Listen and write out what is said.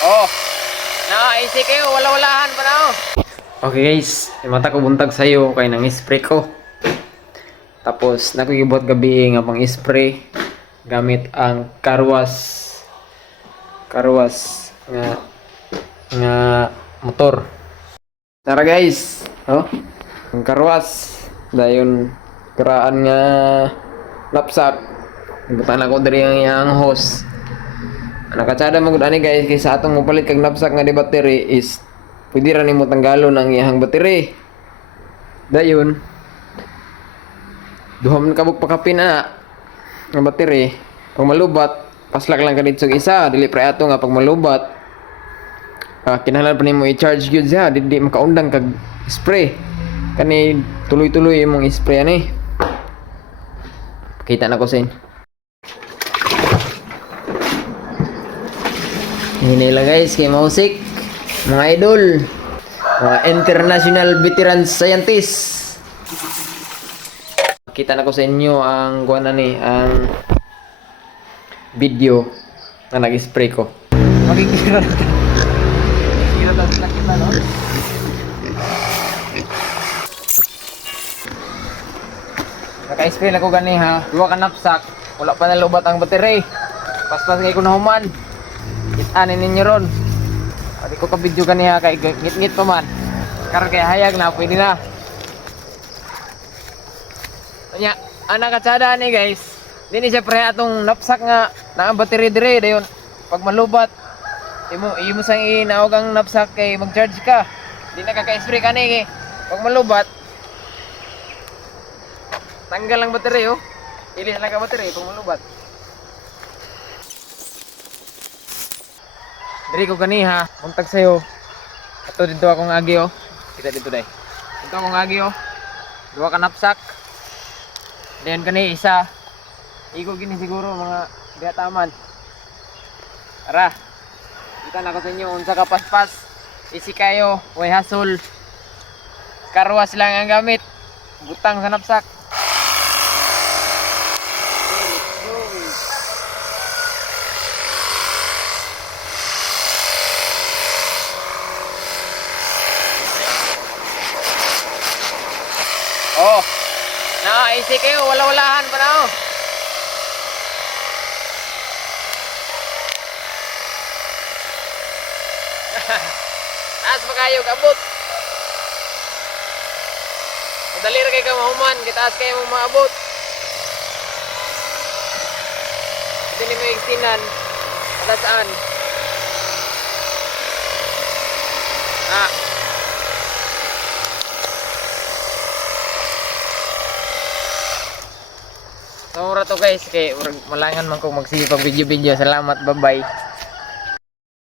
Oh, naisip kayo, wala-walahan pa na oh. Okay guys, mata ko buntag sa'yo kay nang spray ko. Tapos nakikibot gabi nga pang spray gamit ang karwas nga motor. Tara guys, oh. Ang karwas dayon karaan nga lapsak. Ibutan ako diri ang iyang hose. Nakatsada magud ani guys kay sa atong mopalit kag napsak nga di battery is pwede ra nimo tanggalon ang iyang battery. Dayon duha man kabog pakapin na nga battery. Pag malubat, paslak lang ka dito isa, dili pre ato nga pag malubat. Kinahanglan pa nimo i-charge gyud siya, di makaundang kag spray. Kani tuloy-tuloy imong spray ani. Kita na ko sa inyo. Hinila guys kay Mausik, mga idol, mga international veteran scientists. Kita na ko sa inyo ang kuha na ni ang video na nag-spray ko. Makikira na sa kita no? Naka-spray na ko gani ha, duwa ka napsak, wala pa nalubat ang battery. Paspas kay ko na human. Anin ninyo ron. Di ko ka-video kaniya kay ngit-ngit pa man. Karon kay hayag na, pwede na. Nya, ana katsada ni guys. Dini siya pre atong napsak nga na ang battery dire dayon. Pag malubat, imo sang inaog ang napsak kay mag-charge ka. Di na kaka-spray kani kay pag malubat tanggal ang battery oh. Ilis lang ka battery pag malubat. Dari ko ganiha, buntag sa'yo. Ato dito akong agi oh. Kita dito day. Dito akong agi oh. Duwa ka napsak. Then kani isa. Igo gini siguro mga gataman. Tara. Kita na ko sa inyo unsa ka paspas. Isi kayo, way hasol. Karwas lang ang gamit. Butang sa napsak. Oh, naisip kayo, wala-walahan pa na oh. Taas pa kayo, kabot. Madali rin kayo mahuman, kitaas kayo mong maabot. Ito ni may extinan, patasaan. So mura to guys, kay malangan man kong magsipag video-video. Salamat, bye-bye.